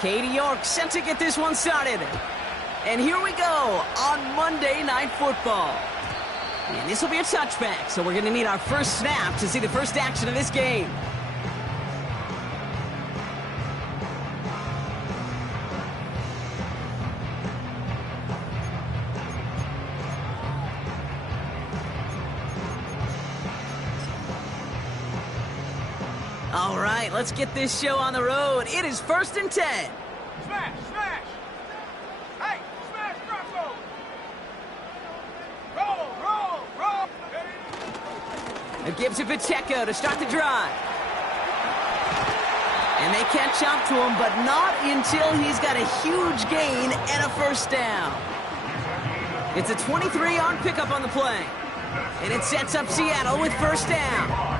Katie York set to get this one started. And here we go on Monday Night Football. And this will be a touchback, so we're going to need our first snap to see the first action of this game. All right, let's get this show on the road. It is 1st and 10. Smash, smash. Hey, smash, crossroad. Roll. It gives to Pacheco to start the drive. And they catch up to him, but not until he's got a huge gain and a first down. It's a 23-yard pickup on the play. And it sets up Seattle with first down.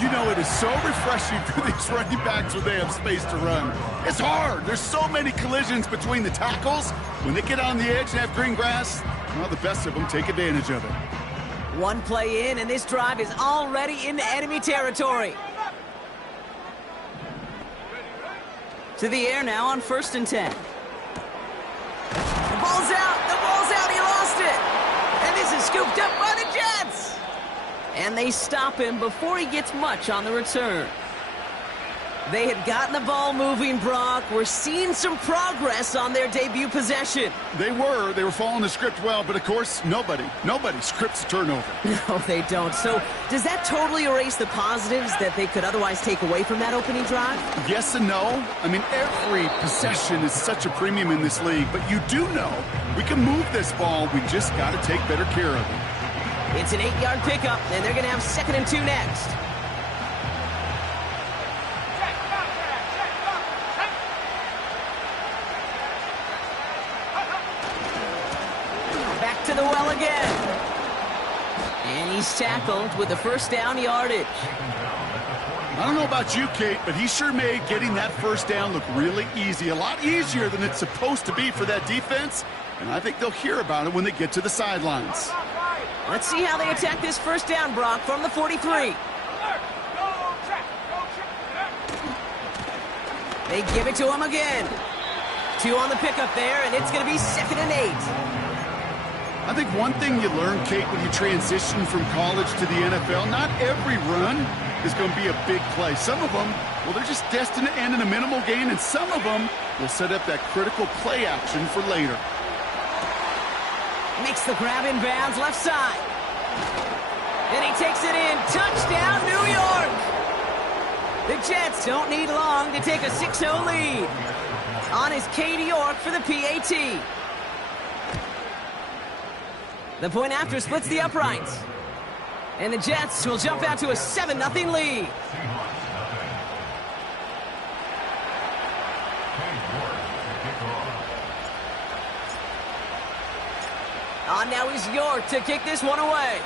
You know, it is so refreshing for these running backs when they have space to run. It's hard. There's so many collisions between the tackles. When they get on the edge and have green grass, well, the best of them take advantage of it. One play in, and this drive is already into enemy territory. To the air now on 1st and 10. The ball's out, he lost it. And this is scooped up by the Jets. And they stop him before he gets much on the return. They had gotten the ball moving, Brock. We're seeing some progress on their debut possession. They were following the script well, but of course, nobody scripts a turnover. No, they don't. So does that totally erase the positives that they could otherwise take away from that opening drive? Yes and no. I mean, every possession is such a premium in this league, but you do know we can move this ball. We just got to take better care of it. It's an 8-yard pickup, and they're going to have 2nd and 2 next. Back to the well again. And he's tackled with the first down yardage. I don't know about you, Kate, but he sure made getting that first down look really easy. A lot easier than it's supposed to be for that defense. And I think they'll hear about it when they get to the sidelines. Let's see how they attack this first down, Brock, from the 43. They give it to him again. 2 on the pickup there, and it's going to be 2nd and 8. I think one thing you learn, Kate, when you transition from college to the NFL, not every run is going to be a big play. Some of them, well, they're just destined to end in a minimal gain, and some of them will set up that critical play action for later. Makes the grab in bounds, left side. And he takes it in. Touchdown, New York! The Jets don't need long to take a 6-0 lead. On is Katie York for the PAT. The point after splits the uprights. And the Jets will jump out to a 7-0 lead. On now is York to kick this one away.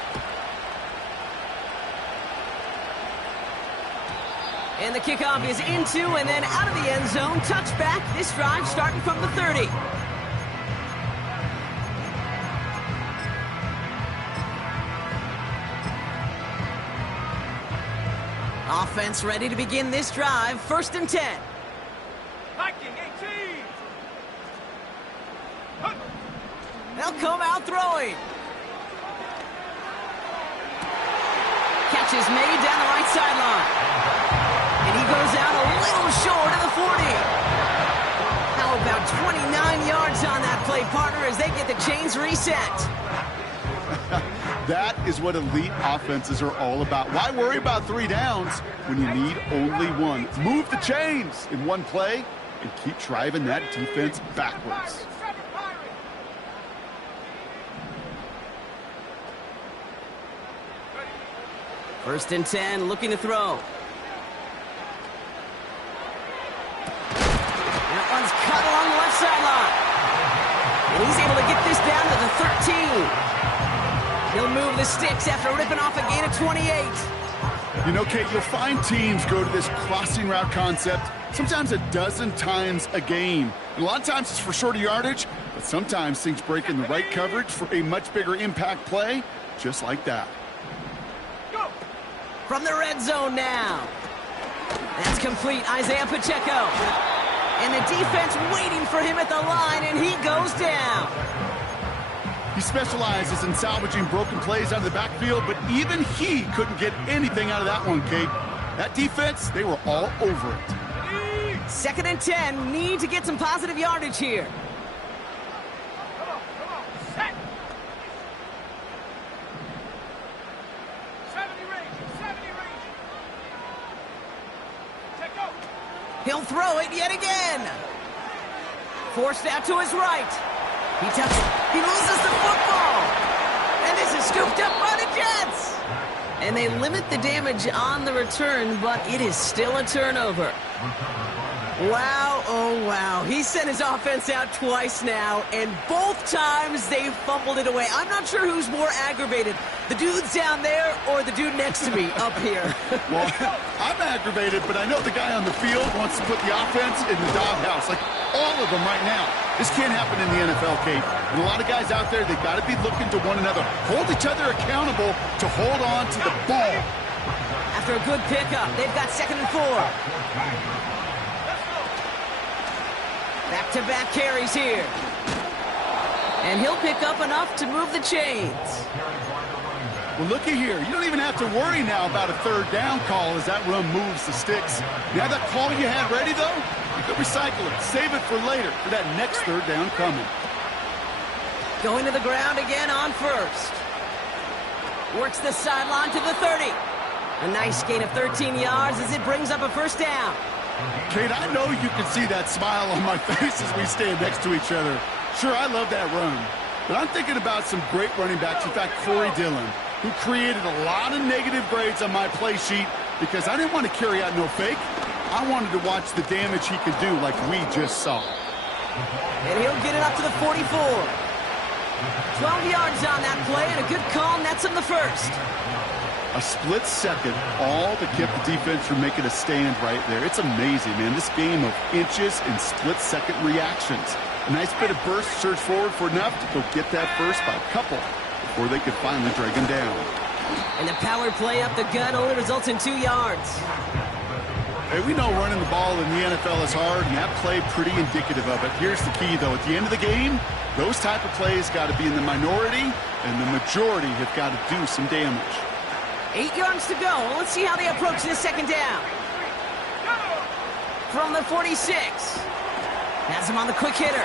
And the kickoff is into and then out of the end zone. Touchback. This drive starting from the 30. Offense ready to begin this drive. 1st and 10. Viking 18. They'll come out throwing. Catch is made down the right sideline. And he goes out a little short of the 40. How about 29 yards on that play, partner, as they get the chains reset. That is what elite offenses are all about. Why worry about 3 downs when you need only 1? Move the chains in one play and keep driving that defense backwards. 1st and 10, looking to throw. That one's cut along the left sideline. And he's able to get this down to the 13. He'll move the sticks after ripping off a gain of 28. You know, Kate, you'll find teams go to this crossing route concept sometimes a dozen times a game. And a lot of times it's for shorter yardage, but sometimes things break in the right coverage for a much bigger impact play, just like that. From the red zone now. That's complete. Isaiah Pacheco. And the defense waiting for him at the line, and he goes down. He specializes in salvaging broken plays out of the backfield, but even he couldn't get anything out of that one, Kate. That defense, they were all over it. 2nd and 10, need to get some positive yardage here. Come on, set. 70 range, 70 range. Check go. He'll throw it yet again. Forced out to his right. He touches it. He loses the football. And this is scooped up by the Jets. And they limit the damage on the return, but it is still a turnover. Wow, oh wow. He sent his offense out twice now, and both times they fumbled it away. I'm not sure who's more aggravated, the dudes down there or the dude next to me up here. Well, I'm aggravated, but I know the guy on the field wants to put the offense in the doghouse, like all of them right now. This can't happen in the NFL, Kate. And a lot of guys out there, they've got to be looking to one another. Hold each other accountable to hold on to the ball. After a good pickup, they've got 2nd and 4. Back-to-back carries here. And he'll pick up enough to move the chains. Well, looky here. You don't even have to worry now about a 3rd down call as that run moves the sticks. You have that call you had ready, though? You could recycle it. Save it for later for that next 3rd down coming. Going to the ground again on 1st. Works the sideline to the 30. A nice gain of 13 yards as it brings up a 1st down. Kate, I know you can see that smile on my face as we stand next to each other. Sure, I love that run. But I'm thinking about some great running backs. In fact, Corey Dillon, who created a lot of negative grades on my play sheet because I didn't want to carry out no fake. I wanted to watch the damage he could do like we just saw. And he'll get it up to the 44. 12 yards on that play, and a good call nets him the 1st. A split second, all that kept the defense from making a stand right there. It's amazing, man. This game of inches and split-second reactions. A nice bit of burst, surge forward for enough to go get that 1st by a couple before they could finally drag him down. And the power play up the gut only results in 2 yards. Hey, we know running the ball in the NFL is hard, and that play pretty indicative of it. Here's the key, though. At the end of the game, those type of plays got to be in the minority, and the majority have got to do some damage. 8 yards to go. Let's see how they approach this 2nd down. From the 46. Has him on the quick hitter.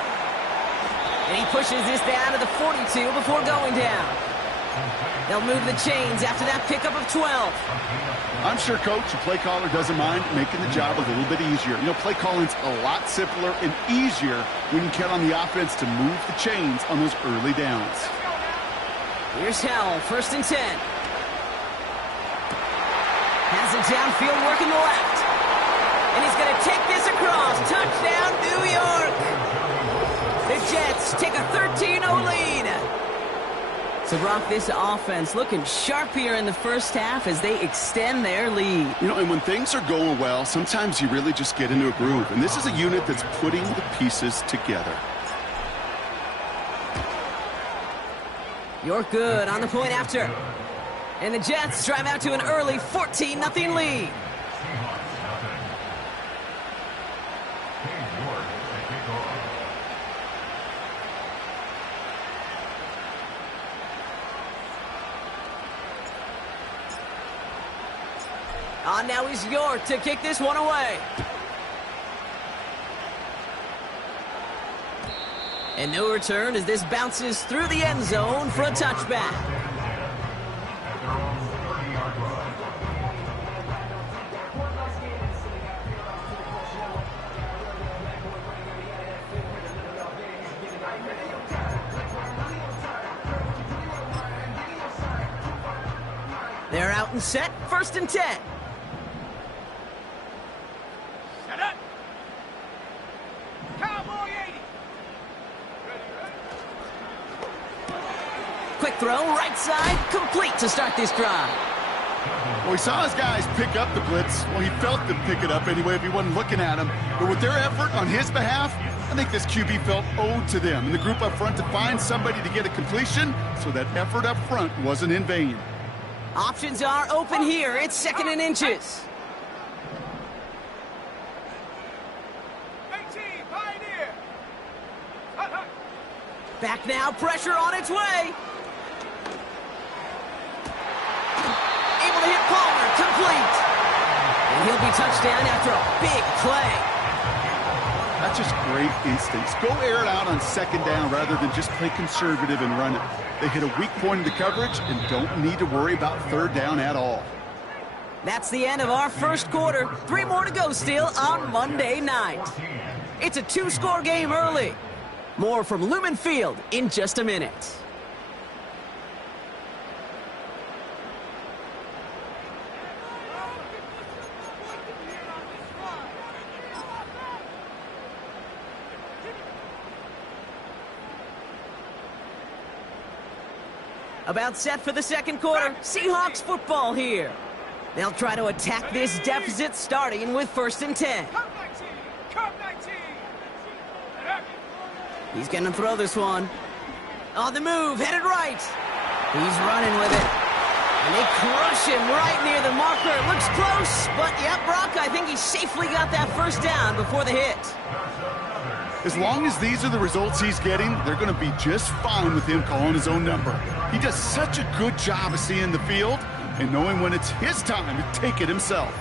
And he pushes this down to the 42 before going down. They'll move the chains after that pickup of 12. I'm sure Coach, the play caller, doesn't mind making the job a little bit easier. You know, play calling's a lot simpler and easier when you count on the offense to move the chains on those early downs. Here's Hell, 1st and 10. Has it downfield working the left. And he's going to take this across. Touchdown, New York. The Jets take a 13-0 lead. So, Brock, this offense looking sharp here in the 1st half as they extend their lead. You know, and when things are going well, sometimes you really just get into a groove. And this is a unit that's putting the pieces together. You're good on the point after. And the Jets drive out to an early 14-0 lead. On now is York to kick this one away. And no return as this bounces through the end zone for a touchback. They're out and set, 1st and 10. Set up. Cowboy 80. Quick throw, right side, complete to start this drive. Well, he saw his guys pick up the blitz. Well, he felt them pick it up anyway if he wasn't looking at him. But with their effort on his behalf, I think this QB felt owed to them and the group up front to find somebody to get a completion, so that effort up front wasn't in vain. Options are open here. It's 2nd and inches. 18. Back now, pressure on its way. Able to hit Palmer, complete. And he'll be touchdown after a big play. That's just great instincts. Go air it out on second down rather than just play conservative and run it. They hit a weak point in the coverage and don't need to worry about third down at all. That's the end of our first quarter. 3 more to go still on Monday night. It's a 2-score game early. More from Lumen Field in just a minute. About set for the second quarter. Seahawks football here. They'll try to attack this deficit starting with 1st and 10. Come 19! Come 19! He's going to throw this one. On the move, headed right. He's running with it. And they crush him right near the marker. Looks close, but yep, Brock, I think he safely got that first down before the hit. As long as these are the results he's getting, they're going to be just fine with him calling his own number. He does such a good job of seeing the field and knowing when it's his time to take it himself.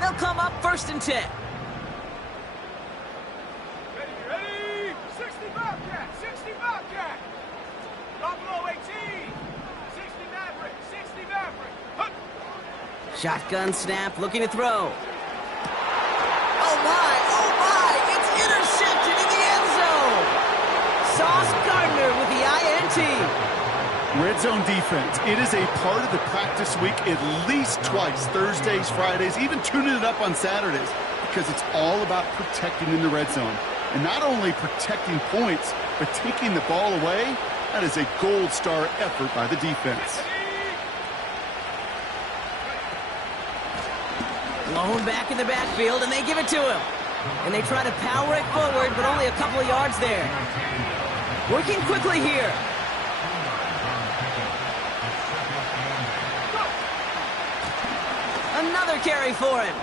They'll come up 1st and 10. Ready! 60 Bobcat! 60 Bobcat! Buffalo 18! 60 Maverick! 60 Maverick! Hunt! Shotgun snap, looking to throw. Oh my, it's intercepted in the end zone. Sauce Gardner with the INT. Red zone defense. It is a part of the practice week at least twice, Thursdays, Fridays, even tuning it up on Saturdays, because it's all about protecting in the red zone. And not only protecting points, but taking the ball away. That is a gold star effort by the defense. Blown back in the backfield, and they give it to him. And they try to power it forward, but only a couple of yards there. Working quickly here. Another carry for him.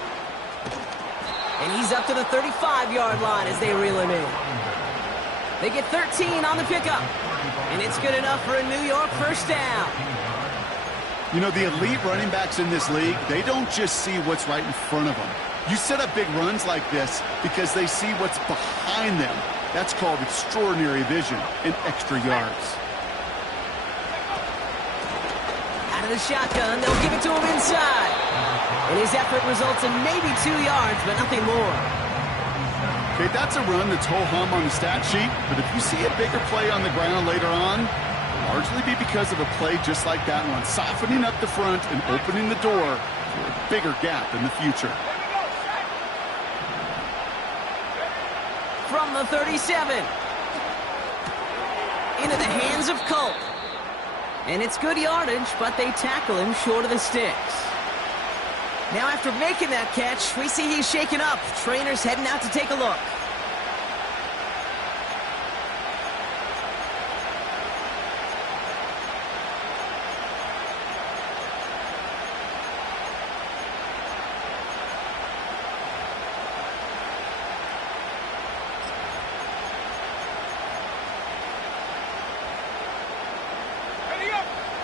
And he's up to the 35-yard line as they reel him in. They get 13 on the pickup. And it's good enough for a New York first down. You know, the elite running backs in this league, they don't just see what's right in front of them. You set up big runs like this because they see what's behind them. That's called extraordinary vision and extra yards. Out of the shotgun, they'll give it to him inside. And his effort results in maybe 2 yards, but nothing more. Okay, that's a run that's ho-hum on the stat sheet, but if you see a bigger play on the ground later on, largely be because of a play just like that one, softening up the front and opening the door for a bigger gap in the future. From the 37. Into the hands of Culp. And it's good yardage, but they tackle him short of the sticks. Now after making that catch, we see he's shaken up. Trainer's heading out to take a look.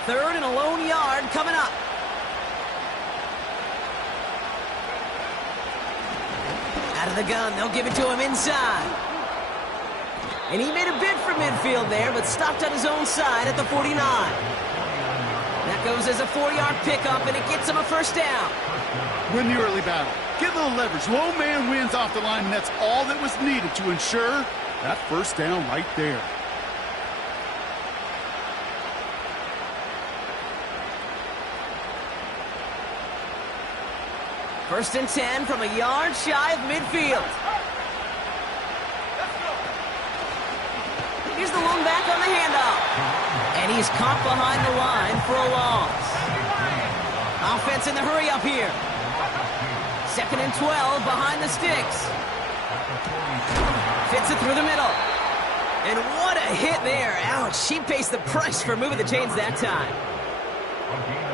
Third and a lone yard coming up. Out of the gun, they'll give it to him inside. And he made a bid for midfield there, but stopped on his own side at the 49. That goes as a 4-yard pickup, and it gets him a first down. Win the early battle. Get a little leverage. Low man wins off the line, and that's all that was needed to ensure that first down right there. First and 10 from a yard shy of midfield. Here's the lone back on the handoff. And he's caught behind the line for a loss. Offense in the hurry up here. 2nd and 12 behind the sticks. Fits it through the middle. And what a hit there. Ouch, she pays the price for moving the chains that time.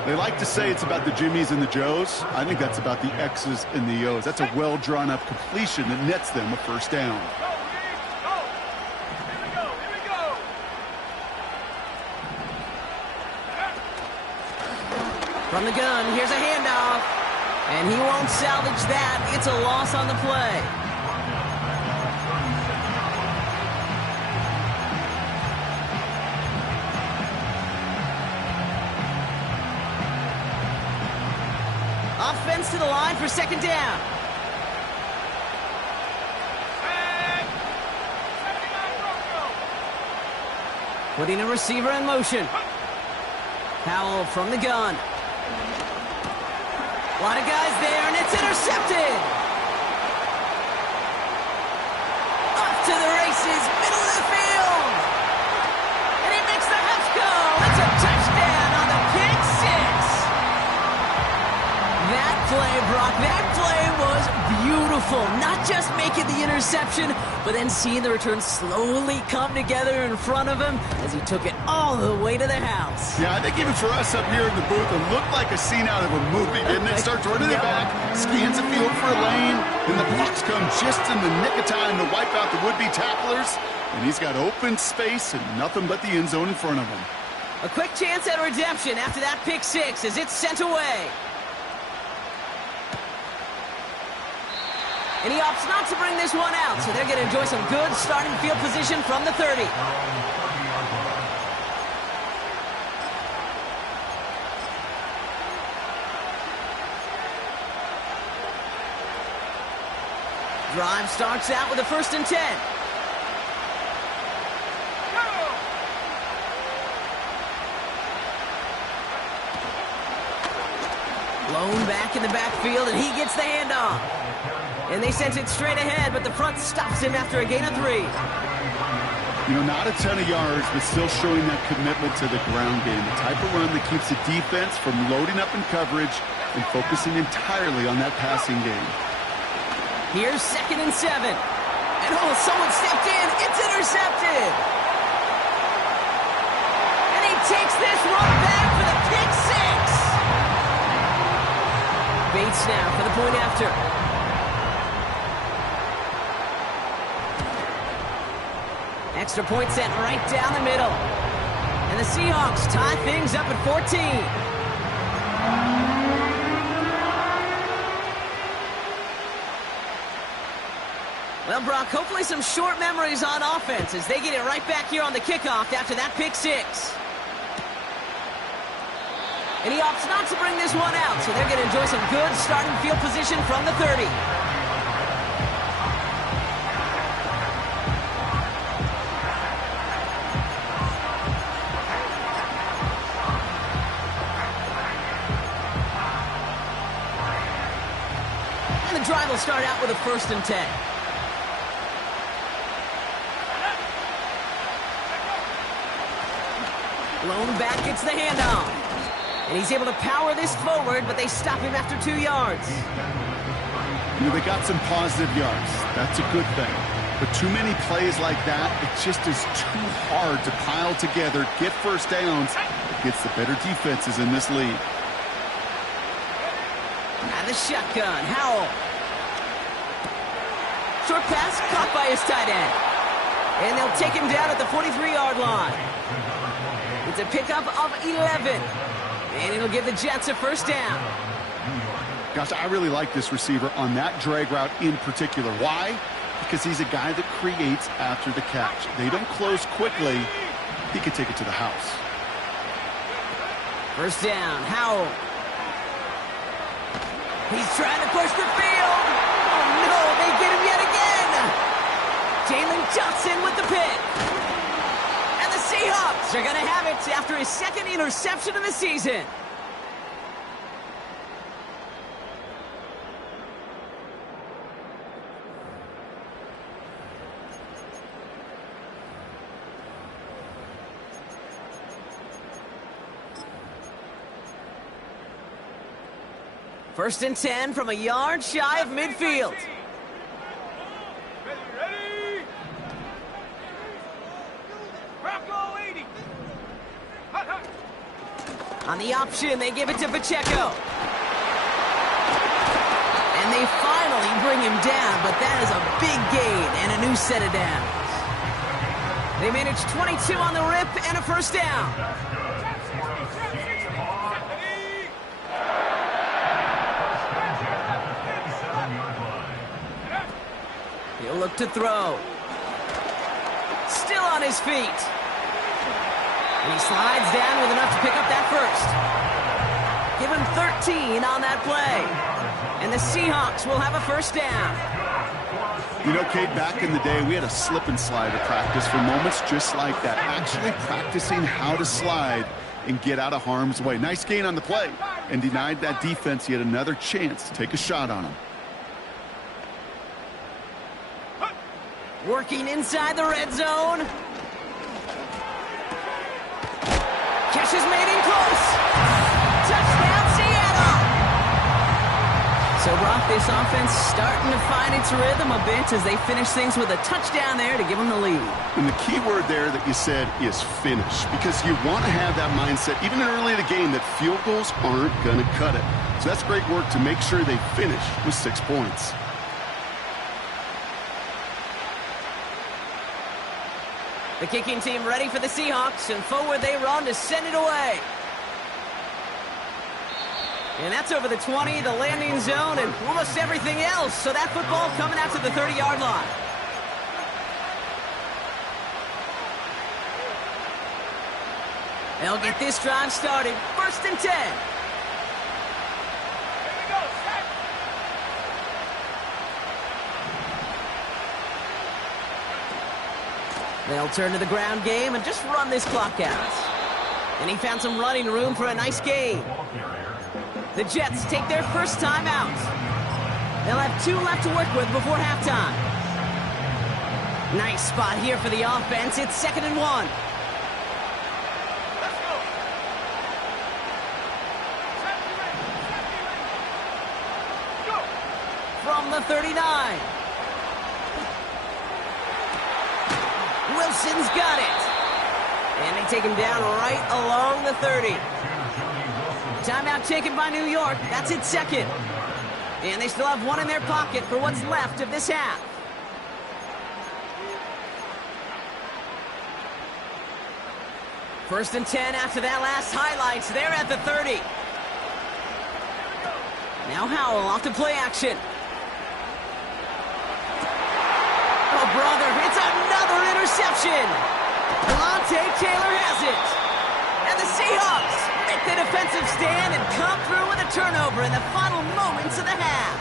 They like to say it's about the Jimmies and the Joes. I think that's about the X's and the O's. That's a well-drawn-up completion that nets them a first down. From the gun, here's a handoff. And he won't salvage that. It's a loss on the play. Offense to the line for second down. Putting a receiver in motion. Howell from the gun. A lot of guys there, and it's intercepted. Off to the races, middle of the field. And he makes the Huffs go. It's a touchdown on the pick six. That play, Brock, that play was beautiful. Not just making the interception, but then seeing the return slowly come together in front of him as he took it all the way to the house. Yeah, I think even for us up here in the booth, it looked like a scene out of a movie, didn't it? Starts running it back, scans the field for a lane, and the blocks come just in the nick of time to wipe out the would-be tacklers, and he's got open space and nothing but the end zone in front of him. A quick chance at redemption after that pick six as it's sent away. And he opts not to bring this one out, so they're going to enjoy some good starting field position from the 30. Drive starts out with a 1st and 10. Blown back in the backfield, and he gets the handoff. And they sent it straight ahead, but the front stops him after a gain of 3. You know, not a ton of yards, but still showing that commitment to the ground game. The type of run that keeps the defense from loading up in coverage and focusing entirely on that passing game. Here's 2nd and 7. And oh, someone stepped in. It's intercepted. And he takes this run back for the pick six. Bates now for the point after. Extra point set right down the middle. And the Seahawks tie things up at 14. Well, Brock, hopefully some short memories on offense as they get it right back here on the kickoff after that pick six. And he opts not to bring this one out, so they're going to enjoy some good starting field position from the 30. And the drive will start out with a 1st and 10. Blown back gets the handoff. And he's able to power this forward, but they stop him after 2 yards. You know, they got some positive yards. That's a good thing. But too many plays like that, it just is too hard to pile together, get first downs against the better defenses in this league. And the shotgun, Howell. Short pass caught by his tight end. And they'll take him down at the 43-yard line. It's a pickup of 11. And it'll give the Jets a 1st down. Gosh, I really like this receiver on that drag route in particular. Why? Because he's a guy that creates after the catch. They don't close quickly. He can take it to the house. 1st down, Howell. He's trying to push the field. Oh, no, they get him yet again. Jalen Johnson with the pick. Seahawks are going to have it after his 2nd interception of the season. First and 10 from a yard shy of midfield. Ready? Bronco 80. Hut, hut. On the option, they give it to Pacheco. And they finally bring him down, but that is a big gain and a new set of downs. They manage 22 on the rip and a 1st down. look to throw. Still on his feet. And he slides down with enough to pick up that first. Give him 13 on that play. And the Seahawks will have a first down. You know, Kate, back in the day, we had a slip and slide at practice for moments just like that. Actually practicing how to slide and get out of harm's way. Nice gain on the play, and denied that defense yet another chance to take a shot on him. Working inside the red zone. Catch is made in close. Touchdown, Seattle! So, Brock, this offense starting to find its rhythm a bit as they finish things with a touchdown there to give them the lead. And the key word there that you said is finish, because you want to have that mindset, even early in the game, that field goals aren't going to cut it. So that's great work to make sure they finish with 6 points. The kicking team ready for the Seahawks, and forward they run to send it away. And that's over the 20, the landing zone, and almost everything else. So that football coming out to the 30-yard line. They'll get this drive started. 1st and 10. They'll turn to the ground game and just run this clock out. And he found some running room for a nice gain. The Jets take their first time out. They'll have 2 left to work with before halftime. Nice spot here for the offense. It's 2nd and 1. Let's go. Go. From the 39. Wilson's got it. And they take him down right along the 30. Timeout taken by New York. That's its 2nd. And they still have 1 in their pocket for what's left of this half. First and 10 after that last highlights. They're at the 30. Now Howell off to play action. Oh, brother, it's another interception. Delonte Taylor has it. And the Seahawks make the defensive stand and come through with a turnover in the final moments of the half.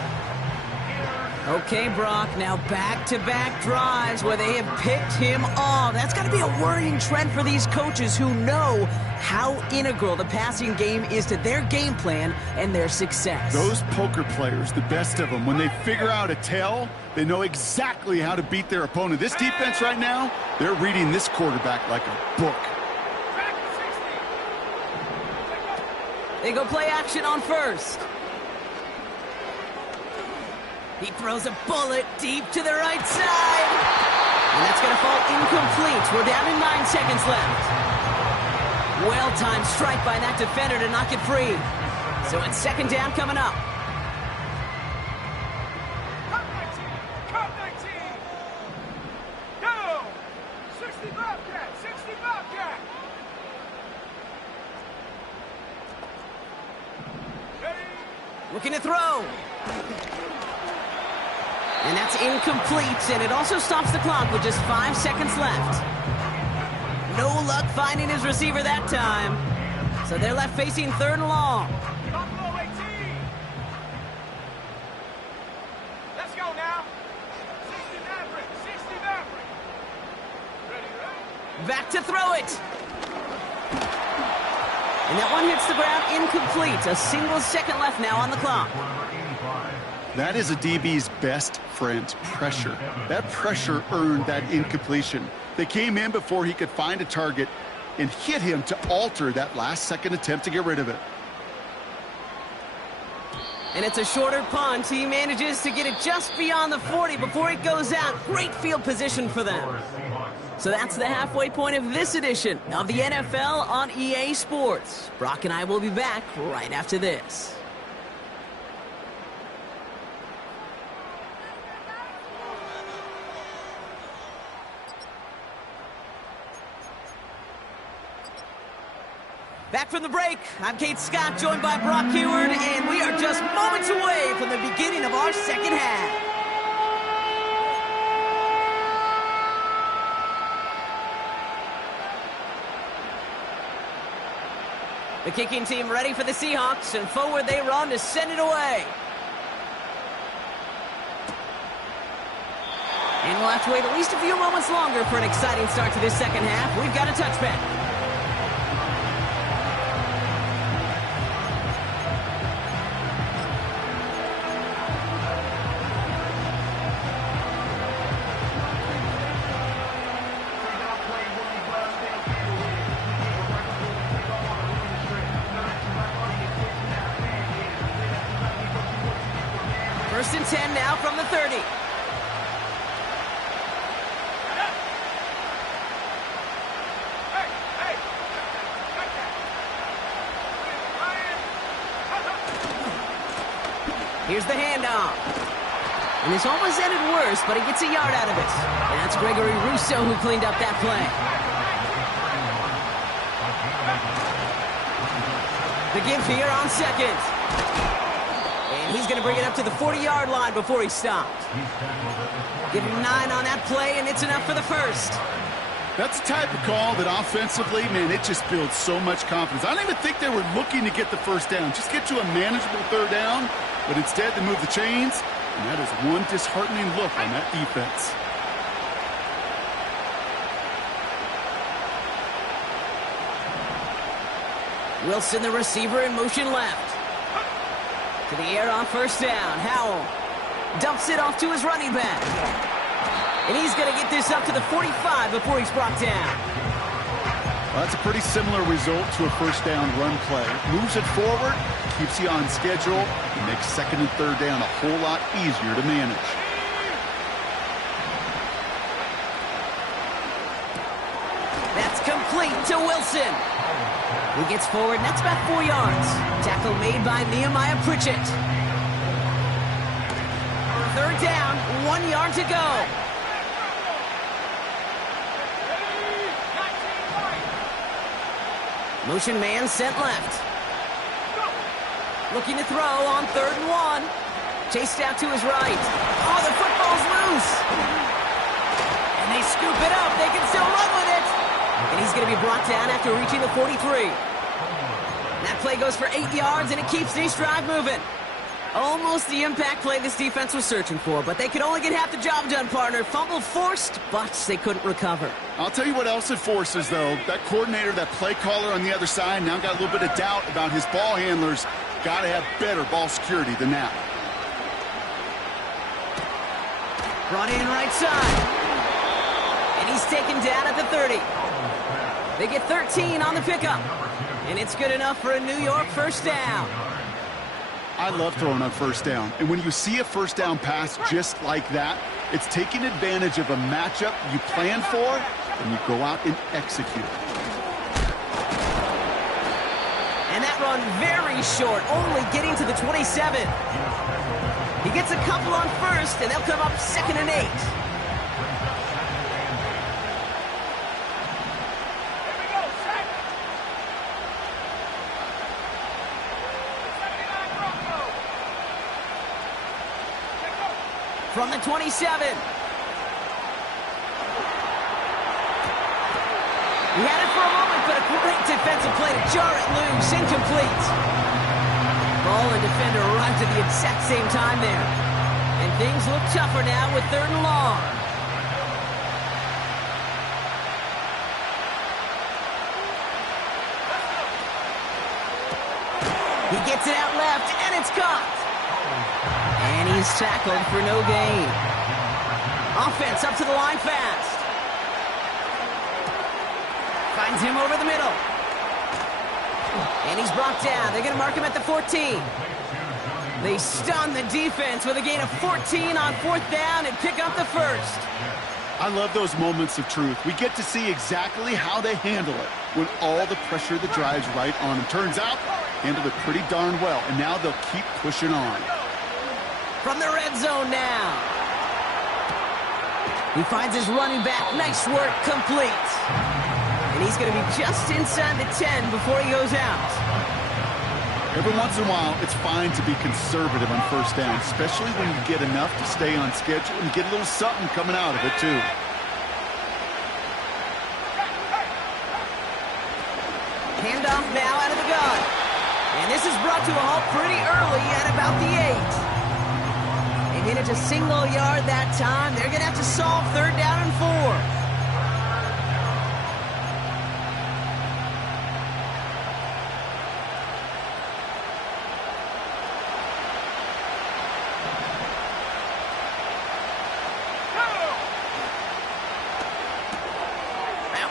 Okay, Brock, now back-to-back drives where they have picked him off. That's got to be a worrying trend for these coaches who know how integral the passing game is to their game plan and their success. Those poker players, the best of them, when they figure out a tell, they know exactly how to beat their opponent. This defense right now, they're reading this quarterback like a book. They go play action on first. He throws a bullet deep to the right side. And that's going to fall incomplete. We're down to 9 seconds left. Well-timed strike by that defender to knock it free. So it's 2nd down coming up. Cut 19. Cut 19. Go. 60 Bobcat. 60 Bobcat. Ready. Looking to throw. And that's incomplete, and it also stops the clock with just 5 seconds left. No luck finding his receiver that time. So they're left facing 3rd and long. Buffalo 18. Let's go now. 60 Maverick. 60 Maverick. Ready, ready. Back to throw it. And that one hits the ground incomplete. A single second left now on the clock. That is a DB's best friend, pressure. That pressure earned that incompletion. They came in before he could find a target and hit him to alter that last-second attempt to get rid of it. And it's a shorter punt. He manages to get it just beyond the 40 before it goes out. Great field position for them. So that's the halfway point of this edition of the NFL on EA Sports. Brock and I will be back right after this. Back from the break, I'm Kate Scott, joined by Brock Huard, and we are just moments away from the beginning of our second half. The kicking team ready for the Seahawks, and forward they run to send it away. And we'll have to wait at least a few moments longer for an exciting start to this second half. We've got a touchback. First and 10 now from the 30. Here's the handoff. And this almost ended worse, but he gets a yard out of it. That's Gregory Rousseau who cleaned up that play. The give here on second. And he's going to bring it up to the 40-yard line before he stopped. Give him 9 on that play, and it's enough for the first. That's the type of call that offensively, man, it just builds so much confidence. I don't even think they were looking to get the first down. Just get to a manageable third down, but instead they move the chains, and that is one disheartening look on that defense. Wilson, the receiver, in motion left. To the air on first down. Howell dumps it off to his running back. And he's going to get this up to the 45 before he's brought down. Well, that's a pretty similar result to a first down run play. Moves it forward, keeps you on schedule, and makes second and third down a whole lot easier to manage. That's complete to Wilson. He gets forward, and that's about 4 yards. Tackle made by Nehemiah Pritchett. Third down, 1 yard to go. Motion man sent left. Looking to throw on 3rd and 1. Chased out to his right. Oh, the football's loose. And they scoop it up. They can still run with it. And he's going to be brought down after reaching the 43. That play goes for 8 yards, and it keeps this drive moving. Almost the impact play this defense was searching for, but they could only get half the job done, partner. Fumble forced, but they couldn't recover. I'll tell you what else it forces, though. That coordinator, that play caller on the other side, now got a little bit of doubt about his ball handlers. Got to have better ball security than that. Brought in right side. And he's taken down at the 30. They get 13 on the pickup. And it's good enough for a New York first down. I love throwing on first down. And when you see a first down pass just like that, it's taking advantage of a matchup you plan for, and you go out and execute. And that run very short, only getting to the 27. He gets a couple on first, and they'll come up 2nd and 8. From the 27. He had it for a moment, but a great defensive play to jar it loose. Incomplete. Ball and defender arrived at the exact same time there. And things look tougher now with 3rd and long. He gets it out left, and it's caught. And he's tackled for no gain. Offense up to the line fast. Finds him over the middle. And he's brought down. They're going to mark him at the 14. They stun the defense with a gain of 14 on 4th down and pick up the first. I love those moments of truth. We get to see exactly how they handle it when all the pressure that drives right on them. Turns out, handled it pretty darn well, and now they'll keep pushing on. From the red zone now. He finds his running back. Nice work, complete. And he's going to be just inside the 10 before he goes out. Every once in a while, it's fine to be conservative on first down, especially when you get enough to stay on schedule and get a little something coming out of it, too. Handoff now out of the gun. And this is brought to a halt pretty early at about the 8. They made it a single yard that time. They're going to have to solve 3rd down and 4.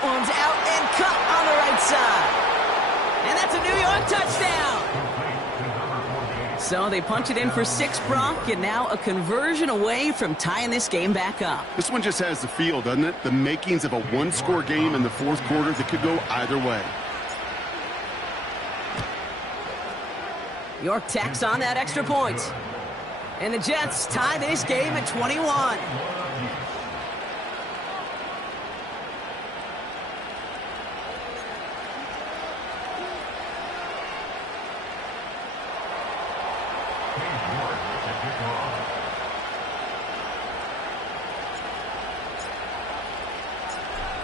One's out and cut on the right side. And that's a New York touchdown. So they punch it in for 6, Brock, and now a conversion away from tying this game back up. This one just has the feel, doesn't it? The makings of a one-score game in the 4th quarter that could go either way. York tacks on that extra point. And the Jets tie this game at 21.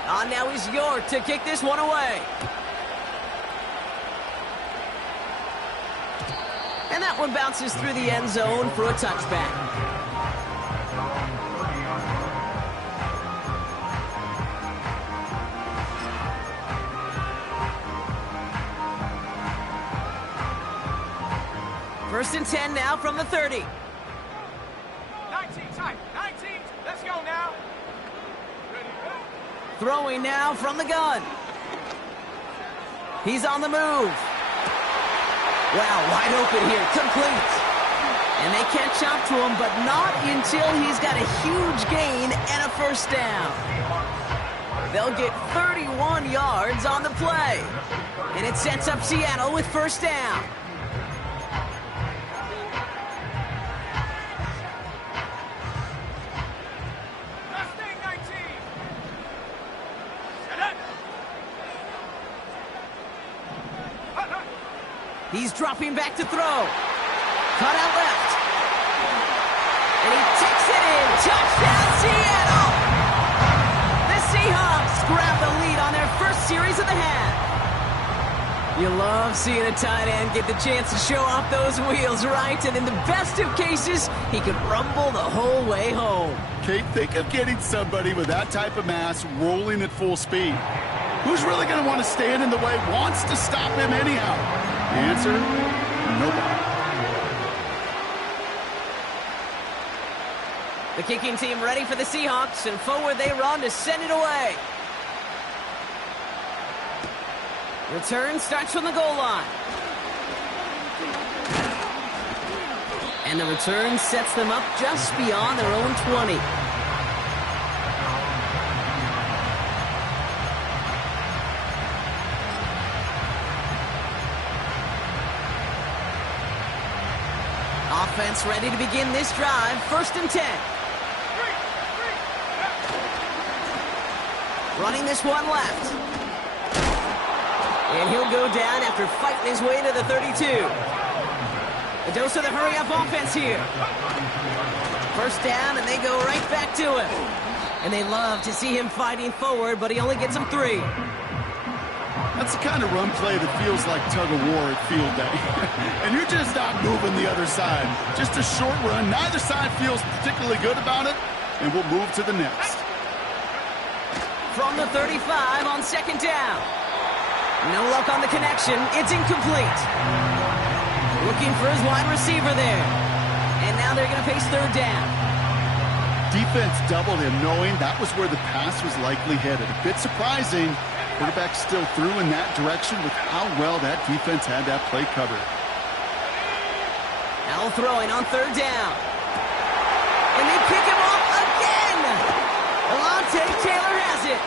On now is York to kick this one away. And that one bounces through the end zone for a touchback. First and 10 now from the 30. 19 tight. 19. Let's go now. Ready, go. Throwing now from the gun. He's on the move. Wow, wide open here. Complete. And they catch up to him, but not until he's got a huge gain and a first down. They'll get 31 yards on the play. And it sets up Seattle with first down. He's dropping back to throw. Cut out left. And he takes it in. Touchdown, Seattle! The Seahawks grab the lead on their first series of the half. You love seeing a tight end get the chance to show off those wheels, right? And in the best of cases, he could rumble the whole way home. Kate, think of getting somebody with that type of mass rolling at full speed. Who's really going to want to stand in the way, wants to stop him anyhow? The answer, nobody. The kicking team ready for the Seahawks, and forward they run to send it away. Return starts from the goal line. And the return sets them up just beyond their own 20. Offense ready to begin this drive. First and 10. Running this one left. And he'll go down after fighting his way to the 32. A dose of the hurry-up offense here. First down, and they go right back to him. And they love to see him fighting forward, but he only gets them 3. That's the kind of run play that feels like tug-of-war at field day. And you're just not moving the other side. Just a short run. Neither side feels particularly good about it, and we'll move to the next. From the 35 on second down. No luck on the connection. It's incomplete. Looking for his wide receiver there. And now they're going to face third down. Defense doubled him, knowing that was where the pass was likely headed. A bit surprising. Quarterback still threw in that direction with how well that defense had that play covered. Now throwing on third down. And they pick him off again. Alontae Taylor has it.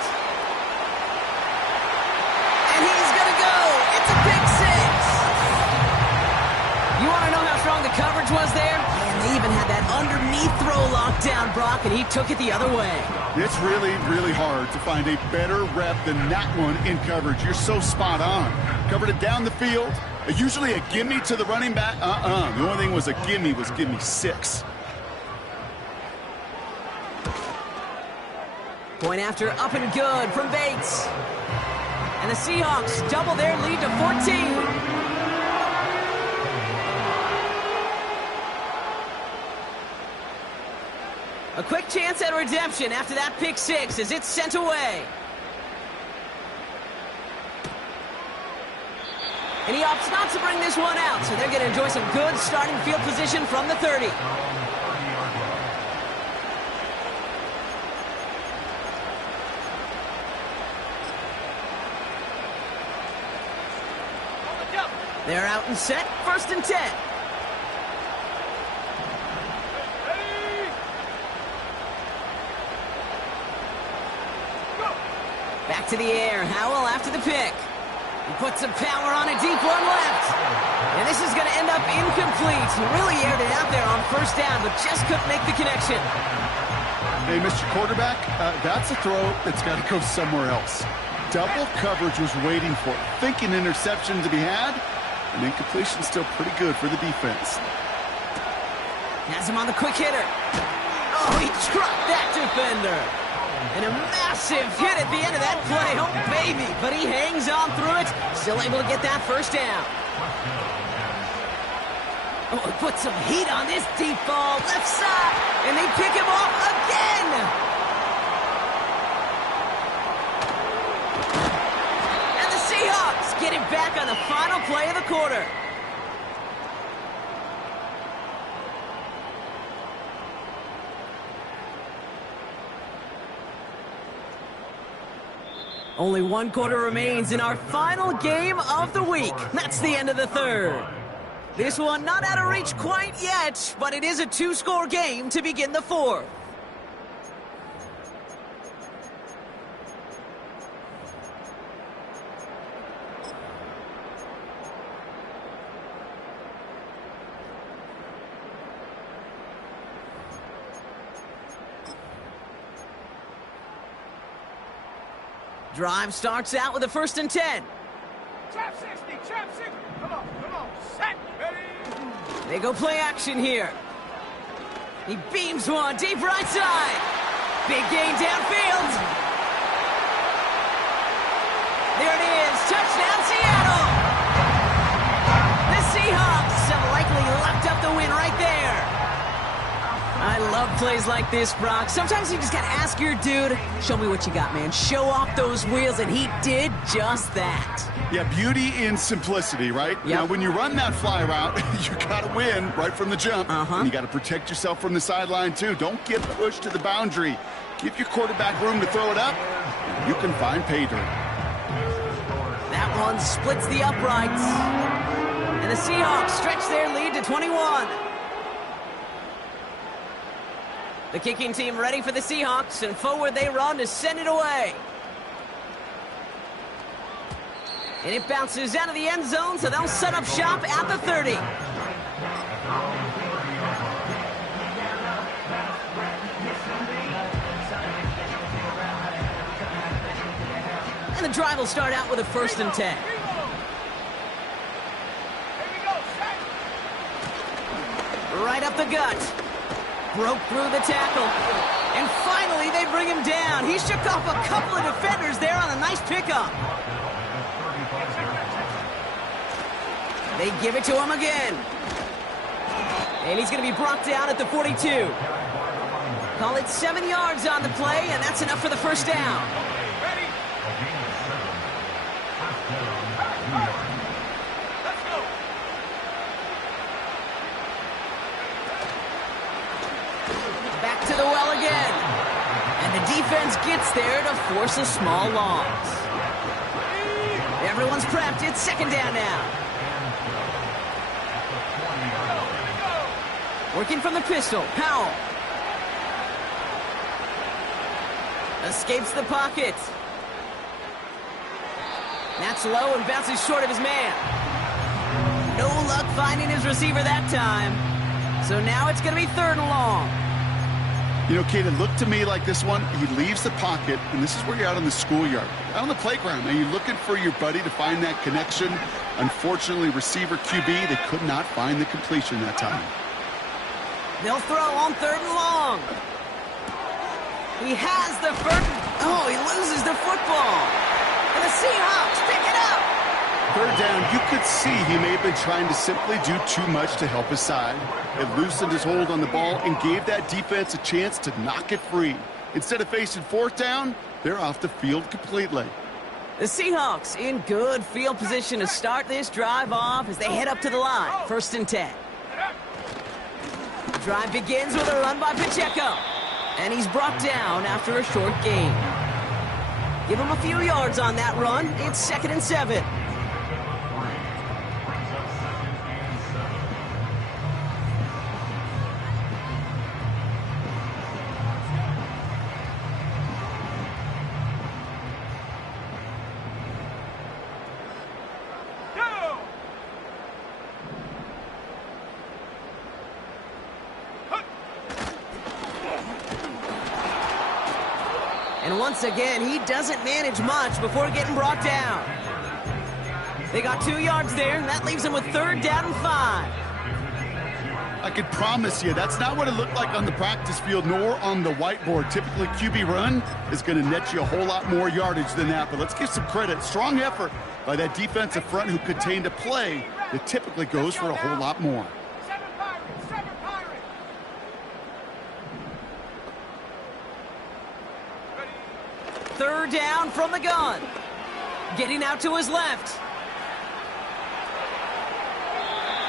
And he's going to go. It's a pick 6. You want to know how strong the coverage was there? And they even had that underneath throw locked down, Brock, and he took it the other way. It's really, really hard to find a better rep than that one in coverage. You're so spot on. Covered it down the field. Usually a gimme to the running back. The only thing was a gimme 6. Point after up and good from Bates. And the Seahawks double their lead to 14. A quick chance at redemption after that pick six as it's sent away. And he opts not to bring this one out, so they're going to enjoy some good starting field position from the 30. They're out and set, 1st and 10. Back to the air, Howell after the pick. He puts some power on a deep one left. And this is going to end up incomplete. He really aired it out there on 1st down, but just couldn't make the connection. Hey, Mr. Quarterback, that's a throw that's got to go somewhere else. Double coverage was waiting for it. Thinking interception to be had, and incompletion still pretty good for the defense. Has him on the quick hitter. Oh, he trucked that defender. And a massive hit at the end of that play. Oh, baby. But he hangs on through it. Still able to get that 1st down. Oh, he put some heat on this deep ball. Left side. And they pick him off again. And the Seahawks get it back on the final play of the quarter. Only 1 quarter remains in our final game of the week. That's the end of the 3rd. This one not out of reach quite yet, but it is a 2-score game to begin the 4th. Drive starts out with a 1st and 10. Trap 60, trap 60. Come on, set, ready. They go play action here. He beams one deep right side. Big gain downfield. There it is, touchdown Seattle. The Seahawks have likely left up the win right there. I love plays like this, Brock. Sometimes you just gotta ask your dude, show me what you got, man. Show off those wheels, and he did just that. Yeah, beauty in simplicity, right? Yep. Now, when you run that fly route, you gotta win right from the jump. And you gotta protect yourself from the sideline, too. Don't get pushed to the boundary. Give your quarterback room to throw it up, and you can find pay dirt. That one splits the uprights. And the Seahawks stretch their lead to 21. The kicking team ready for the Seahawks, and forward they run to send it away. And it bounces out of the end zone, so they'll set up shop at the 30. And the drive will start out with a 1st and 10. Right up the gut. Broke through the tackle. And finally, they bring him down. He shook off a couple of defenders there on a nice pickup. They give it to him again. And he's going to be brought down at the 42. Call it 7 yards on the play, and that's enough for the 1st down. Back to the well again. And the defense gets there to force a small loss. Everyone's prepped. It's 2nd down now. Working from the pistol, Howell. Escapes the pocket. That's low and bounces short of his man. No luck finding his receiver that time. So now it's going to be 3rd and long. You know, Kate, it looked to me like this one, he leaves the pocket, and this is where you're out on the schoolyard, out on the playground, and you're looking for your buddy to find that connection. Unfortunately, receiver QB, they could not find the completion that time. They'll throw on 3rd and long. He has the first. Oh, he loses the football. And the Seahawks pick it up. Third down, you could see he may have been trying to simply do too much to help his side. It loosened his hold on the ball and gave that defense a chance to knock it free. Instead of facing fourth down, they're off the field completely. The Seahawks in good field position to start this drive off as they head up to the line. 1st and 10. The drive begins with a run by Pacheco. And he's brought down after a short gain. Give him a few yards on that run. It's 2nd and 7. And once again, he doesn't manage much before getting brought down. They got 2 yards there, and that leaves them with 3rd down and 5. I can promise you, that's not what it looked like on the practice field nor on the whiteboard. Typically, QB run is going to net you a whole lot more yardage than that. But let's give some credit. Strong effort by that defensive front who contained a play that typically goes for a whole lot more. 7 Pirates, 7 Pirates. 3rd down from the gun. Getting out to his left.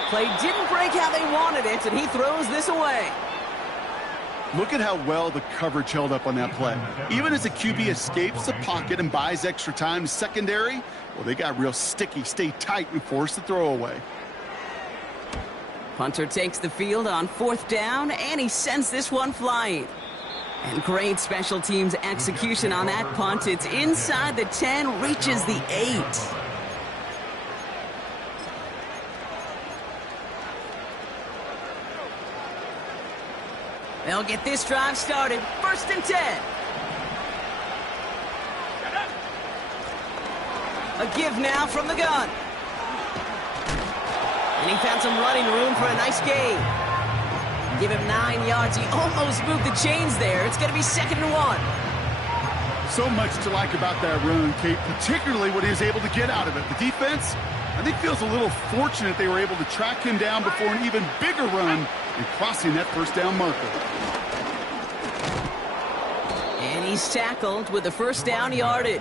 Play didn't break how they wanted it, and he throws this away. Look at how well the coverage held up on that play. Even as the QB escapes the pocket and buys extra time, secondary, well, they got real sticky, stay tight, and force the throw away. Punter takes the field on 4th down, and he sends this one flying. And great special teams execution on that punt. It's inside the 10, reaches the 8. They'll get this drive started. 1st and 10. A give now from the gun. And he found some running room for a nice gain. Give him 9 yards. He almost moved the chains there. It's going to be 2nd and 1. So much to like about that run, Kate, particularly what he was able to get out of it. The defense, I think, feels a little fortunate they were able to track him down before an even bigger run and crossing that 1st down marker. And he's tackled with the 1st down yardage.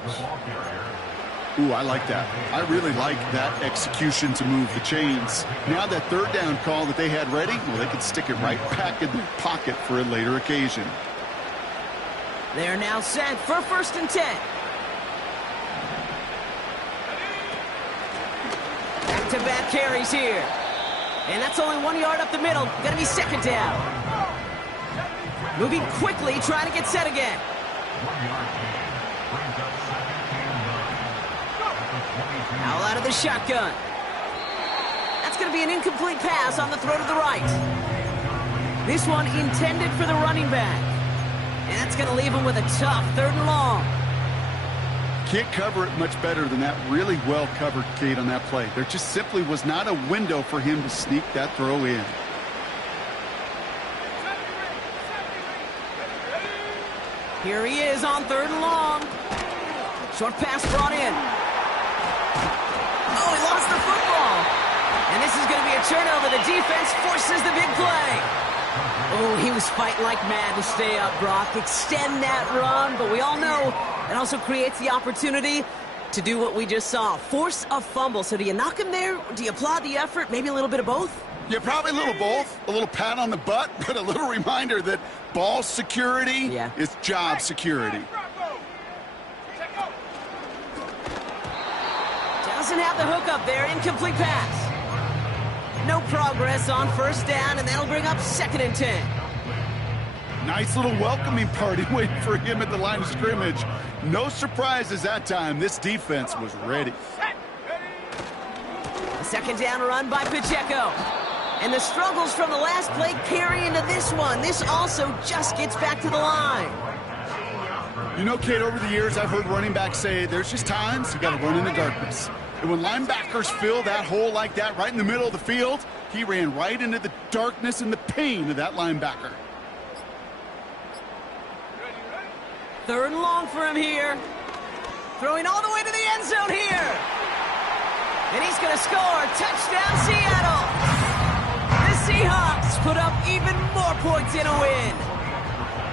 Ooh, I like that. I really like that execution to move the chains. Now that 3rd down call that they had ready, well, they can stick it right back in their pocket for a later occasion. They're now set for 1st and 10. Back-to-back carries here. And that's only 1 yard up the middle. Gonna be 2nd down. Moving quickly, trying to get set again. Now out of the shotgun. That's going to be an incomplete pass on the throw to the right. This one intended for the running back. And that's going to leave him with a tough 3rd and long. Can't cover it much better than that. Really well covered, Kate, on that play. There just simply was not a window for him to sneak that throw in. Here he is on 3rd and long. Short pass brought in. Oh, he lost the football. And this is going to be a turnover. The defense forces the big play. Oh, he was fighting like mad to stay up, Brock. Extend that run, but we all know it also creates the opportunity to do what we just saw. Force a fumble. So do you knock him there? Do you applaud the effort? Maybe a little bit of both? Yeah, probably a little both. A little pat on the butt, but a little reminder that ball security is job security. Doesn't have the hook up there. Incomplete pass. No progress on 1st down, and that'll bring up 2nd and 10. Nice little welcoming party waiting for him at the line of scrimmage. No surprises that time. This defense was ready. A 2nd down run by Pacheco. And the struggles from the last play carry into this one. This also just gets back to the line. You know, Kate, over the years, I've heard running backs say there's just times you got to run in the darkness. And when linebackers fill that hole like that right in the middle of the field, he ran right into the darkness and the pain of that linebacker. 3rd and long for him here. Throwing all the way to the end zone here. And he's going to score. Touchdown, Seattle. The Seahawks put up even more points in a win.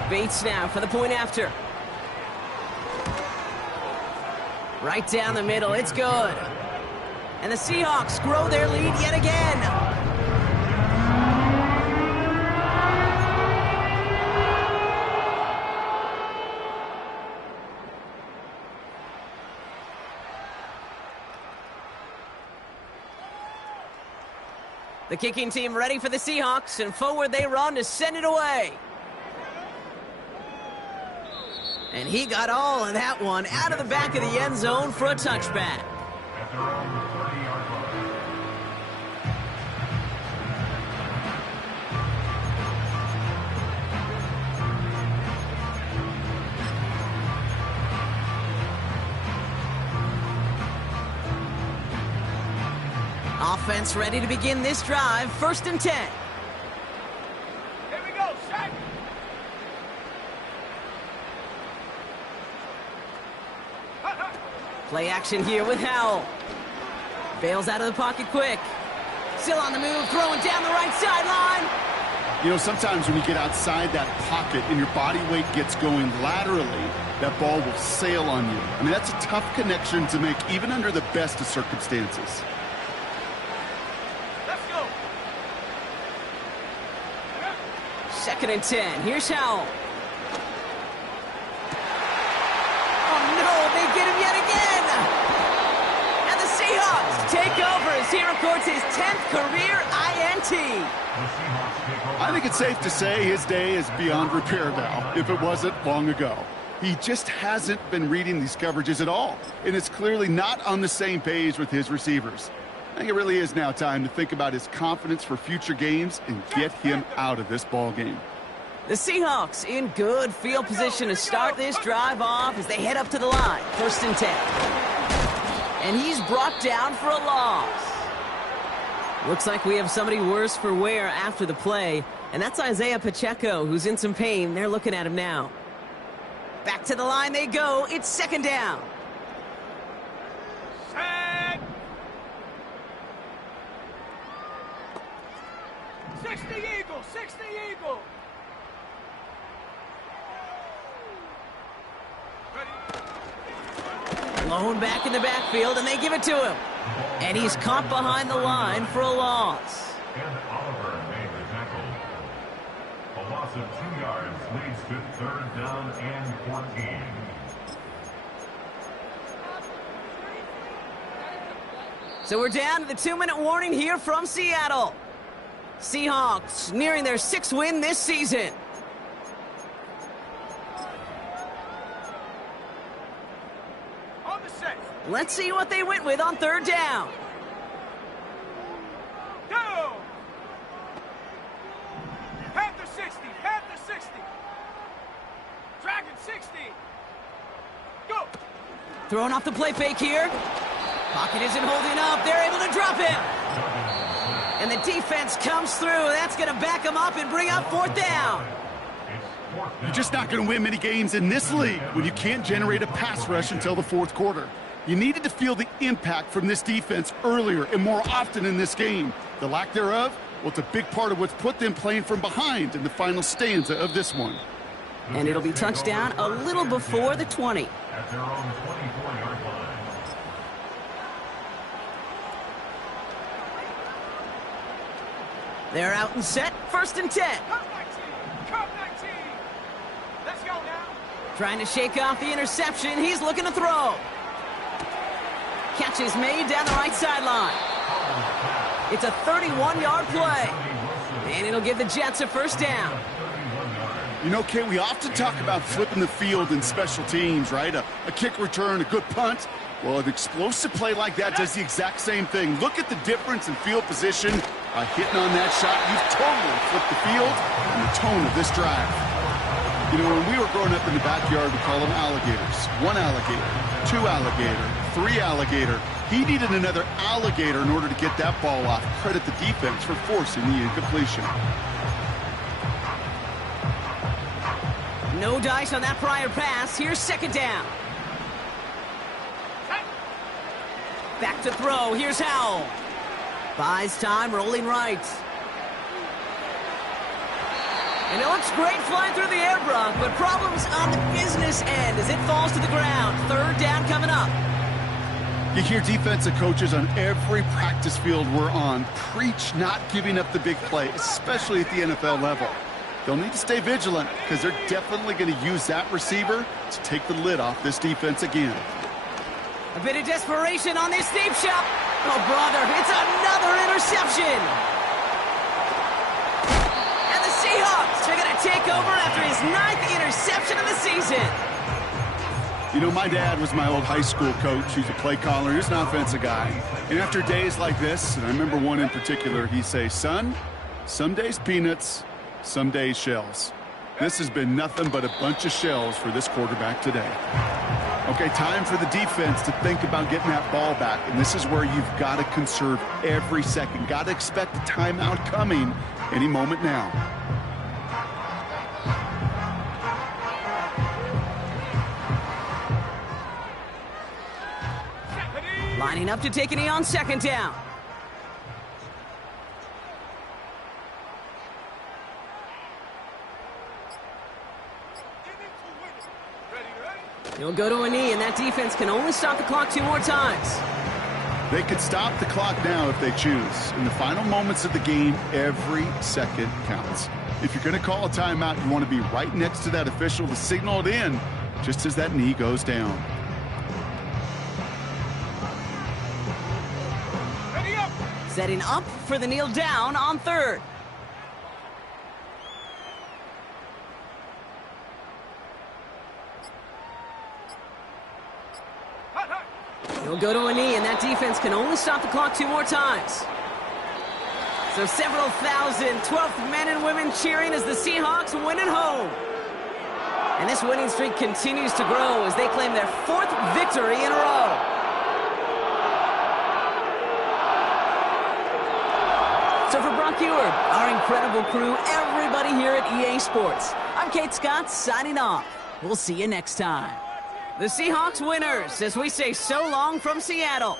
Bates now for the point after. Right down the middle. It's good. And the Seahawks grow their lead yet again. The kicking team ready for the Seahawks, and forward they run to send it away. And he got all of that one out of the back of the end zone for a touchback. Offense ready to begin this drive. 1st and 10. Here we go, Shaq. Play action here with Howell. Bails out of the pocket quick. Still on the move, throwing down the right sideline. You know, sometimes when you get outside that pocket and your body weight gets going laterally, that ball will sail on you. I mean, that's a tough connection to make even under the best of circumstances. 2nd and 10. Here's Howell. Oh, no, they get him yet again. And the Seahawks take over as he records his 10th career INT. I think it's safe to say his day is beyond repair now, if it wasn't long ago. He just hasn't been reading these coverages at all, and it's clearly not on the same page with his receivers. I think it really is now time to think about his confidence for future games and get him out of this ball game. The Seahawks in good field position to start this drive off as they head up to the line. 1st and 10. And he's brought down for a loss. Looks like we have somebody worse for wear after the play, and that's Isaiah Pacheco, who's in some pain. They're looking at him now. Back to the line they go. It's 2nd down. Set. 60 Eagle, 60 Eagle. Blown back in the backfield, and they give it to him. And he's caught behind the line for a loss. And Oliver made the tackle. A loss of 2 yards leads to 3rd down and 14. So we're down to the 2-minute warning here from Seattle. Seahawks nearing their 6th win this season. On the set. Let's see what they went with on 3rd down. Go. Panther 60, Panther 60. Dragon 60. Go. Throwing off the play fake here. Pocket isn't holding up. They're able to drop him. And the defense comes through. That's going to back them up and bring up 4th down. You're just not going to win many games in this league when you can't generate a pass rush until the 4th quarter. You needed to feel the impact from this defense earlier and more often in this game. The lack thereof, well, it's a big part of what's put them playing from behind in the final stanza of this one. And it'll be touchdown a little before the 20. At their own 24-yard line. They're out and set. 1st and 10. Cup 19, Cup 19. Let's go now. Trying to shake off the interception. He's looking to throw. Catch is made down the right sideline. It's a 31-yard play. And it'll give the Jets a 1st down. You know, Kay, we often talk about flipping the field in special teams, right? A kick return, a good punt. Well, an explosive play like that does the exact same thing. Look at the difference in field position. Hitting on that shot, you've totally flipped the field and the tone of this drive. You know, when we were growing up in the backyard, we call them alligators. 1 alligator, 2 alligator, 3 alligator. He needed another alligator in order to get that ball off. Credit the defense for forcing the incompletion. No dice on that prior pass. Here's 2nd down. Back to throw. Here's Howell. Buys time, rolling right. And it looks great flying through the air, Brock, but problems on the business end as it falls to the ground. Third down coming up. You hear defensive coaches on every practice field we're on preach not giving up the big play, especially at the NFL level. They'll need to stay vigilant because they're definitely going to use that receiver to take the lid off this defense again. A bit of desperation on this deep shot. Oh, brother, it's another interception. And the Seahawks are going to take over after his 9th interception of the season. You know, my dad was my old high school coach. He's a play caller. He's an offensive guy. And after days like this, and I remember one in particular, he'd say, son, some days peanuts, some days shells. This has been nothing but a bunch of shells for this quarterback today. Okay, time for the defense to think about getting that ball back. And this is where you've got to conserve every second. Got to expect a timeout coming any moment now. Lining up to take a knee on second down. He'll go to a knee, and that defense can only stop the clock 2 more times. They could stop the clock now if they choose. In the final moments of the game, every second counts. If you're going to call a timeout, you want to be right next to that official to signal it in just as that knee goes down. Setting up for the kneel down on third. He'll go to a knee, and that defense can only stop the clock 2 more times. So several thousand 12th men and women cheering as the Seahawks win at home. And this winning streak continues to grow as they claim their 4th victory in a row. So for Brock Eward, our incredible crew, everybody here at EA Sports, I'm Kate Scott signing off. We'll see you next time. The Seahawks winners as we say so long from Seattle.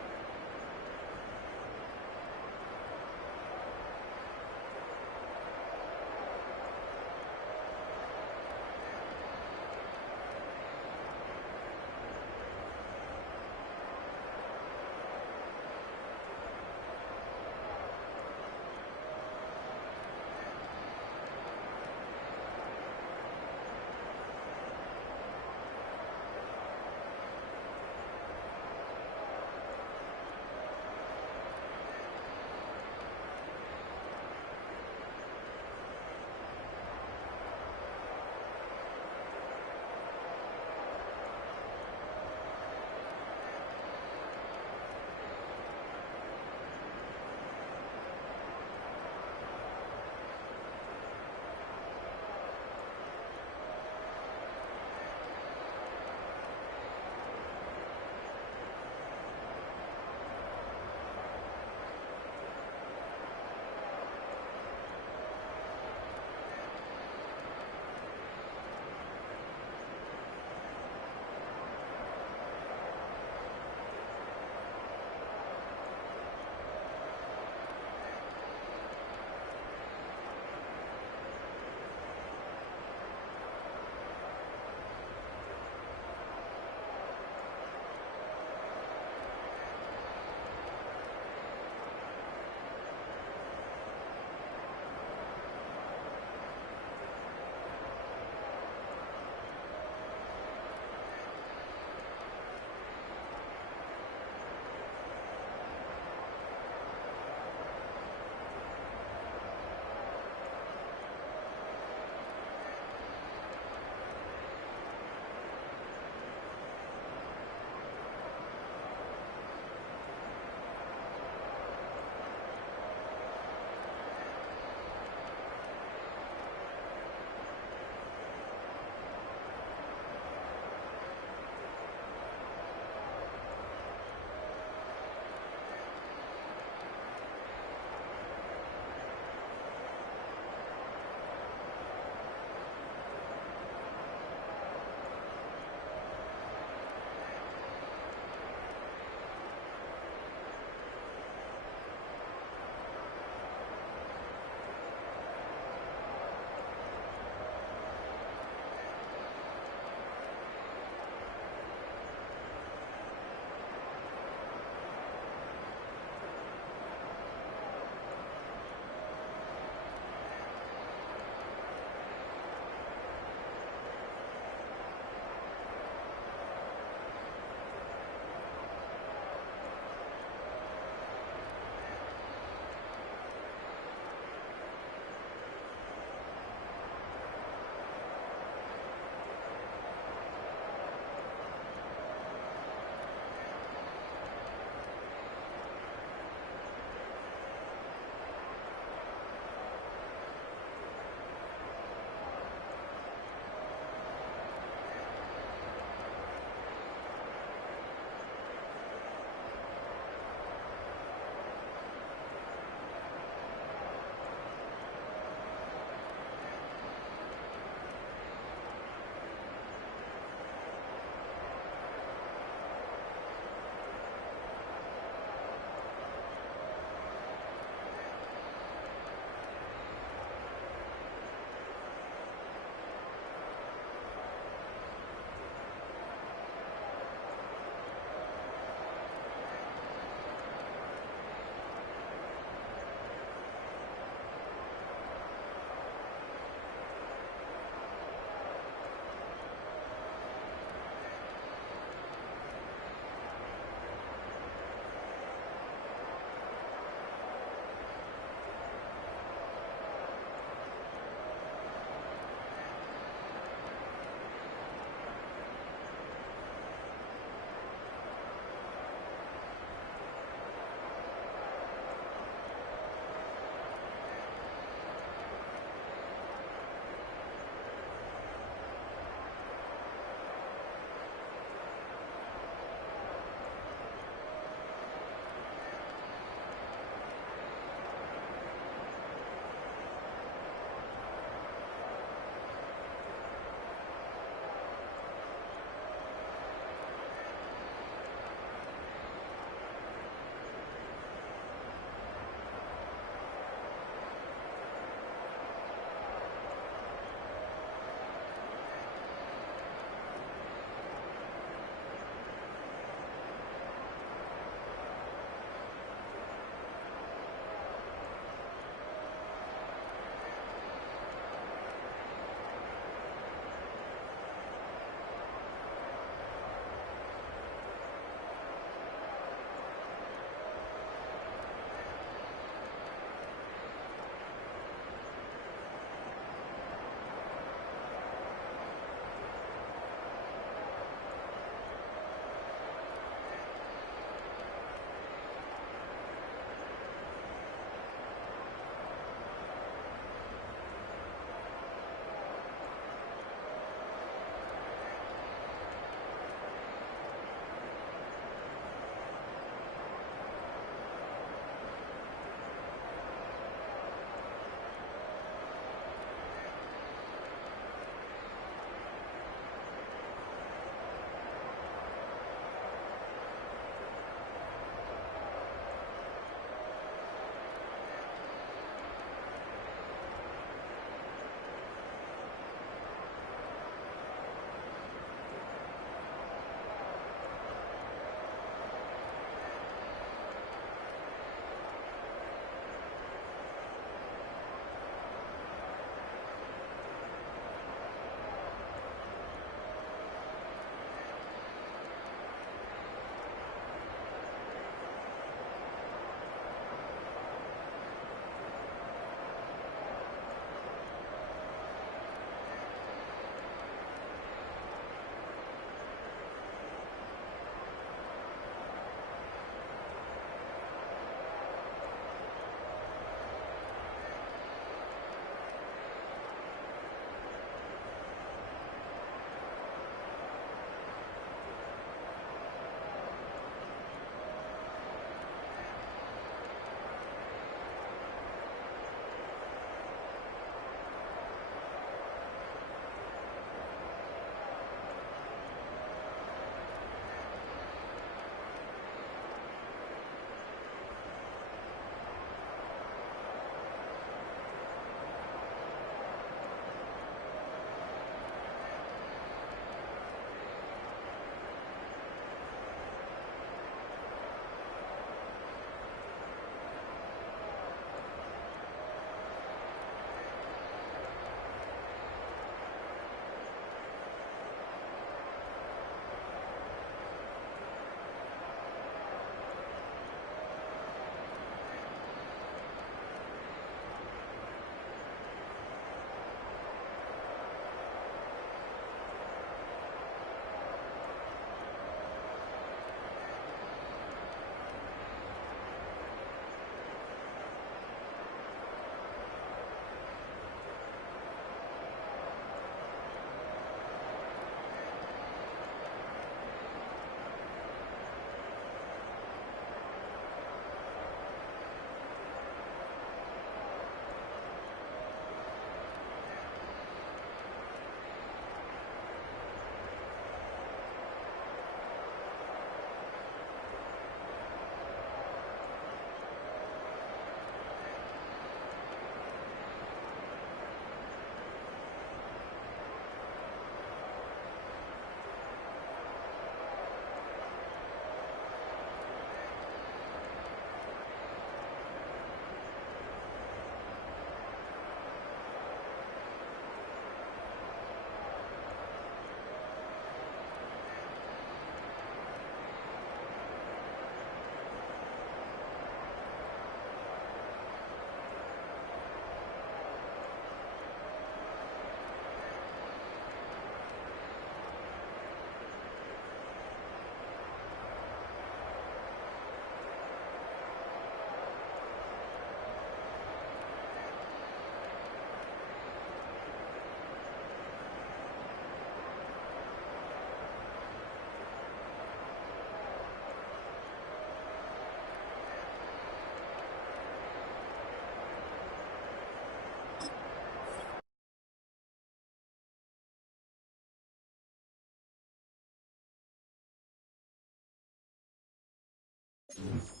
10.